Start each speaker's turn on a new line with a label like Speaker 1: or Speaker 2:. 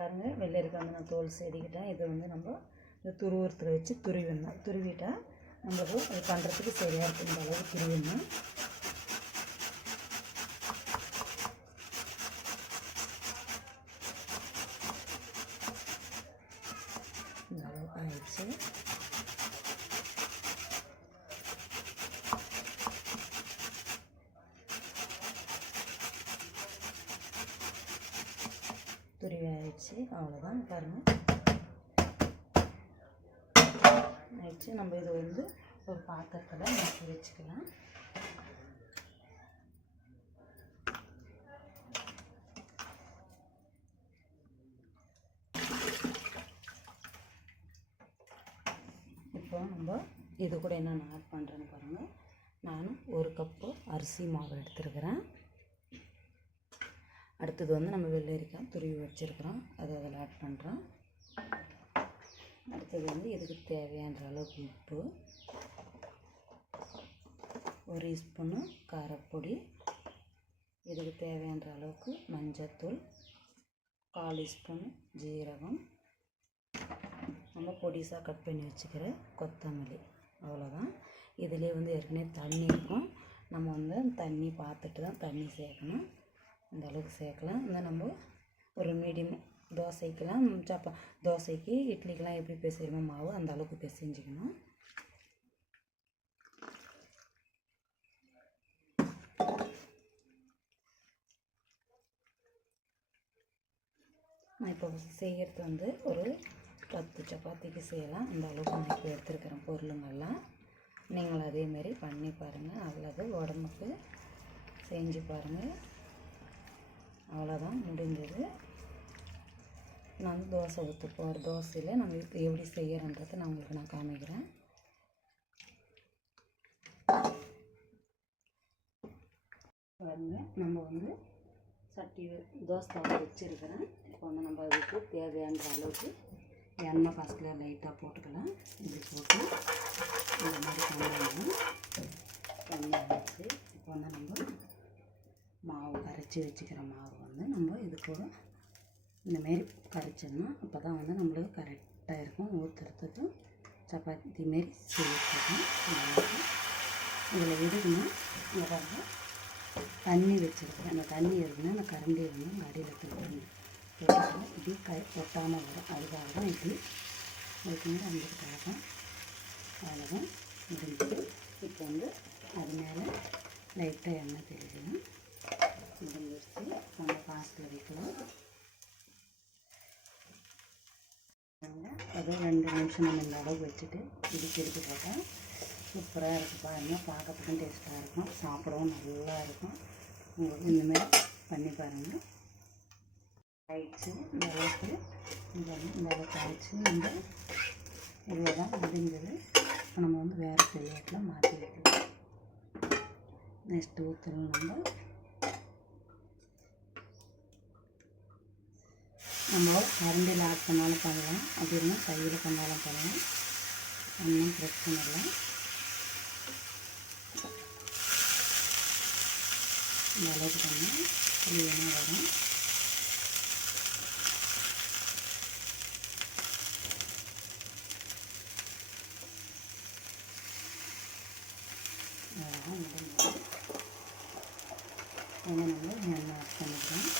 Speaker 1: பாருங்கள் வெள்ளரிக்காய் வந்து நான் தோல் செடிக்கிட்டேன் இதை வந்து நம்ம இந்த துருவுறத்தில் வச்சு துருவிடணும். துருவிட்டால் நம்மளுக்கு அது பண்ணுறதுக்கு சரியாக இருக்கும். இந்த அளவுக்கு துருவிடணும் இந்த அளவுக்கு ஆயிடுச்சு துருவி ஆயிடுச்சு அவ்வளோதான் பாருங்கள் ஆயிடுச்சு. நம்ம இதை வந்து ஒரு பாத்திரத்தில் மாற்றி வச்சுக்கலாம். இப்போ நம்ம இது கூட என்னென்ன ஆட் பண்ணுறேன்னு பாருங்கள் நான் ஒரு கப்பு அரிசி மாவு எடுத்துருக்கிறேன். அடுத்தது வந்து நம்ம வெள்ளரிக்காய் துருவி வச்சுருக்குறோம். அதை அதில் ஆட் பண்ணுறோம் அடுத்தது வந்து இதுக்கு தேவையான அளவுக்கு உப்பு. ஒரு ஸ்பூனு காரப்பொடி. இதுக்கு தேவையான அளவுக்கு மஞ்சத்தூள். கால் ஸ்பூன் ஜீரகம். நம்ம பொடிசாக கட் பண்ணி வச்சுக்கிற கொத்தமல்லி. அவ்வளோதான் இதிலே வந்து ஏற்கனவே தண்ணி இருக்கும். நம்ம வந்து தண்ணி பார்த்துட்டு தான் தண்ணி சேர்க்கணும். இந்த அளவுக்கு சேர்க்கலாம். இந்த நம்ம ஒரு மீடியம் தோசைக்கெலாம். சப்பா தோசைக்கு இட்லிக்கெலாம் எப்படி பிசைகிறோமோ மாவு அந்த அளவுக்கு பிசைஞ்சிக்கணும். நான் இப்போ செய்கிறது வந்து ஒரு பத்து சப்பாத்திக்கு செய்யலாம். அந்த அளவுக்கு நான் இப்போ எடுத்துருக்கிறேன் பொருளுங்கள்லாம் நீங்கள் அதேமாரி பண்ணி பாருங்கள் நல்லது உடம்புக்கு செஞ்சு பாருங்கள் அவ்வளோதான் முடிஞ்சது. நான் வந்து தோசை ஊற்றுப்போம் போகிற தோசையில் நம்ம இப்போ எப்படி செய்யறன்றதை நான் உங்களுக்கு நான் காமிக்கிறேன். பாருங்க நம்ம வந்து சட்டி தோசை தவா வச்சுருக்கிறேன். இப்போ வந்து நம்ம அதுக்கு தேவையான அளவுக்கு எண்ணெய் ஃபஸ்ட்டில் லைட்டாக போட்டுக்கலாம். இப்படி போட்டு இந்த மாதிரி பண்ணணும் எண்ணெய் வச்சு இப்போ வந்து நம்ம மாவு கரைச்சி வச்சுக்கிற மாவு வந்து நம்ம இது கூட இந்தமாரி கரைச்சிடணும் அப்போ தான் வந்து நம்மளுக்கு கரெக்டாக இருக்கும். ஊற்றுறதுக்கு சப்பாத்தி மாரி செய்யறதுக்கும் இதில் எதுக்குன்னா இங்கே தண்ணி வச்சுருக்கேன். அந்த தண்ணி எதுக்குன்னா அந்த கரண்டி வந்து அடியில் தூக்கணும். இப்படி கை கொட்டாமல் வரும். அதுக்காக தான் இப்படி அதுக்கு வந்துருக்காக அவ்வளோதான் முடிஞ்சு இப்போ வந்து அது மேலே லைட்டாக எண்ணெய் தெளிக்கணும். முடிஞ்சிருச்சு நம்ம பாஸ்டில் வைக்கலாம் அதே ரெண்டு நிமிஷம் நம்ம இந்த அளவு வச்சுட்டு இது திருப்பி போட்டோம் சூப்பராக இருக்குது பாருங்கள் பார்க்கறதுக்கும் டேஸ்ட்டாக இருக்கும். சாப்பிடவும் நல்லா இருக்கும். உங்களுக்கு இந்தமாரி பண்ணி பாருங்கள் ஆயிடுச்சு இந்த அளவுக்கு இந்த இந்த அளவுக்கு ஆயிடுச்சு நம்ம இவ்வளோ தான் முடிஞ்சது நம்ம வந்து வேறு பிளேட்டில் மாற்றி வைக்கலாம் நெக்ஸ்ட்டு ஊற்றணும் நம்ம. நம்ம கரண்டியில் ஆட் பண்ணாலும் பண்ணலாம் அப்படி இருந்தால் கையில் பண்ணாலும் பண்ணலாம் ஒன்றும் பிரச்சனை இல்லை. இந்த அளவுக்கு பண்ணால் க்ளீனாக வரும். அவ்வளோதான் நம்ம எண்ணெய் ஆட் பண்ணிக்கலாம்.